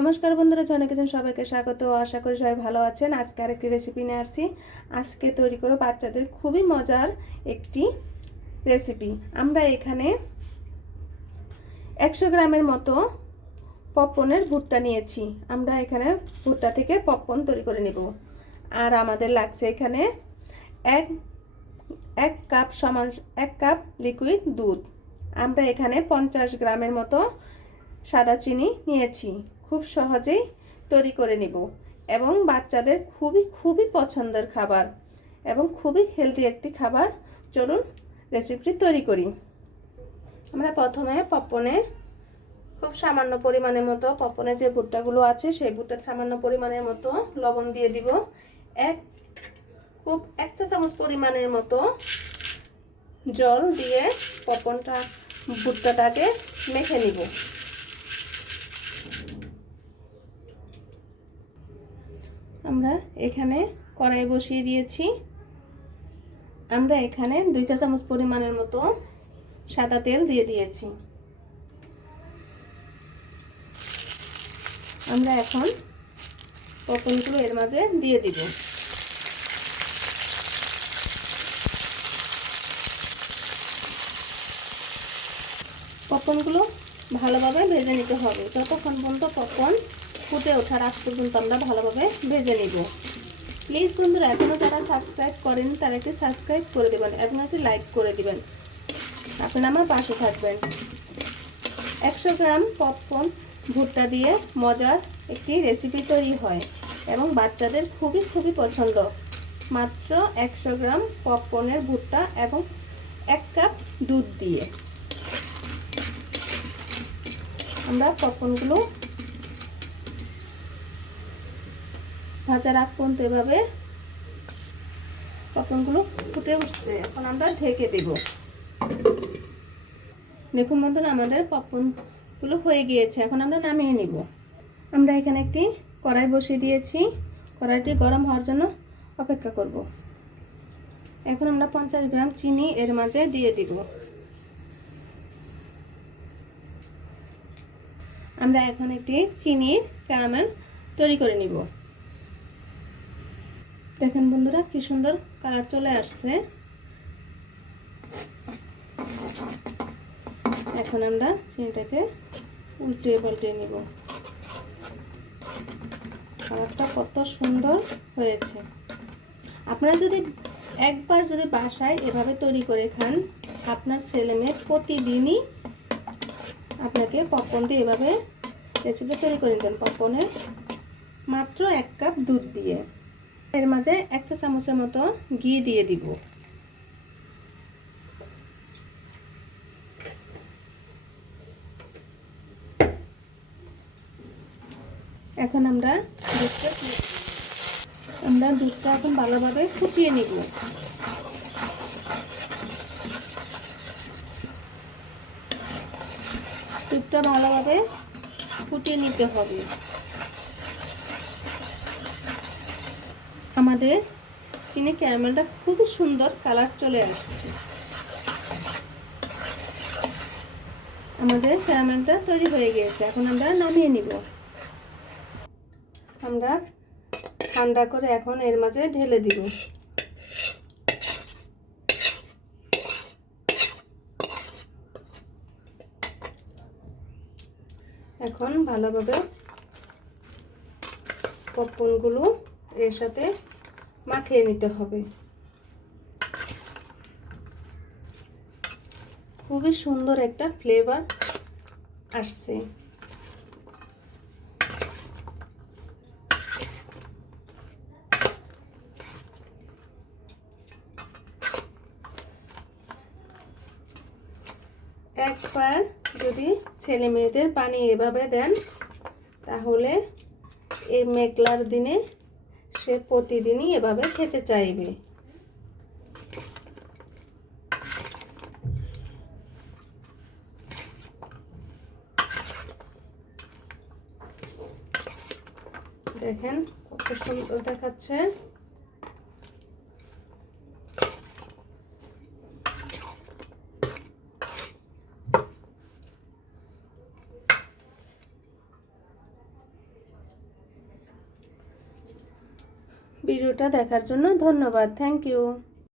নমস্কার বন্ধুরা জনে কিচেন সবাইকে স্বাগত। আশা করি সবাই ভালো আছেন। আজকে আরেকটি রেসিপি নিয়ে আসছি। আজকে তৈরি করো বাচ্চাদের খুবই মজার একটি রেসিপি আমরা এখানে একশো গ্রামের মতো পপকর্নের ভুট্টা নিয়েছি। আমরা এখানে ভুট্টা থেকে পপকর্ন তৈরি করে নেব। আর আমাদের লাগছে এখানে এক এক কাপ সমান, এক কাপ লিকুইড দুধ। আমরা এখানে পঞ্চাশ গ্রামের মতো সাদা চিনি নিয়েছি। খুব সহজেই তৈরি করে নেব এবং বাচ্চাদের খুবই খুবই পছন্দের খাবার এবং খুবই হেলদি একটি খাবার। চলুন রেসিপিটি তৈরি করি। আমরা প্রথমে পপনে খুব সামান্য পরিমাণের মতো, পপনের যে ভুট্টাগুলো আছে, সেই ভুট্টা সামান্য পরিমাণের মতো লবণ দিয়ে দিব। এক, খুব এক চা চামচ পরিমাণের মতো জল দিয়ে পপনটা, ভুট্টাটাকে মেখে নিব। আমরা এখানে কড়াই বসিয়ে দিয়েছি। আমরা এখানে দুই চা চামচ পরিমাণের মতো সাদা তেল দিয়ে দিয়েছি। আমরা এখন পপনগুলো এর মাঝে দিয়ে দিব। পপকর্নগুলো ভালোভাবে ভেজে নিতে হবে। যতক্ষণ পর্যন্ত পপকর্ন ফুটে ওঠার আগ পর্যন্ত আমরা ভালোভাবে ভেজে নিব। প্লিজ বন্ধুরা এখনও যারা সাবস্ক্রাইব করেন, তারা একটি সাবস্ক্রাইব করে দেবেন এবং একটি লাইক করে দেবেন। আপনারা আমার পাশে থাকবেন। একশো গ্রাম পপকর্ন ভুট্টা দিয়ে মজার একটি রেসিপি তৈরি হয় এবং বাচ্চাদের খুবই খুবই পছন্দ। মাত্র একশো গ্রাম পপকর্নের ভুট্টা এবং এক কাপ দুধ দিয়ে। আমরা পপকর্নগুলো ভাজার আগ পর্যন্ত এভাবে পপকর্নগুলো ফুটে উঠছে। এখন আমরা ঢেকে দেব। দেখুন বন্ধুরা, আমাদের পপকর্নগুলো হয়ে গিয়েছে। এখন আমরা নামিয়ে নিব। আমরা এখানে একটি কড়াই বসিয়ে দিয়েছি। কড়াইটি গরম হওয়ার জন্য অপেক্ষা করব। এখন আমরা পঞ্চাশ গ্রাম চিনি এর মাঝে দিয়ে দিব। আমরা এখন একটি চিনির ক্যারামেল তৈরি করে নিব। দেখেন বন্ধুরা, কি সুন্দর কালার চলে আসছে। এখন আমরা চিনিটাকে উল্টিয়ে পাল্টে নিব। কালারটা কত সুন্দর হয়েছে। আপনারা যদি একবার যদি বাসায় এভাবে তৈরি করে খান, আপনার ছেলে মেয়ে প্রতিদিনই আপনাকে পপকর্ন দিয়ে এভাবে রেসিপি তৈরি করে নিতেন পপকর্নের মাত্র এক কাপ দুধ দিয়ে। এর মাঝে এক চা চামচের মতো ঘি দিয়ে দিব। এখন আমরা দুধটা আমরা দুধটা এখন ভালোভাবে ফুটিয়ে নিব। দুধটা ভালোভাবে ফুটিয়ে নিতে হবে। আমাদের চিনি ক্যারামেলটা খুবই সুন্দর কালার চলে আসছে। আমাদের ক্যারামেলটা তৈরি হয়ে গিয়েছে, এখন আমরা নামিয়ে নিব। আমরা ঠান্ডা করে এখন এর মাঝে ঢেলে দিব। এখন ভালোভাবে পপকর্নগুলো এর সাথে মাখিয়ে নিতে হবে। খুবই সুন্দর একটা ফ্লেভার আসছে। একবার যদি ছেলে মেয়েদের পানি এভাবে দেন, তাহলে এই মেঘলার দিনে সে প্রতিদিনই এভাবে খেতে চাইবে। দেখেন কত সুন্দর দেখাচ্ছে। ভিডিওটা দেখার জন্য ধন্যবাদ। Thank you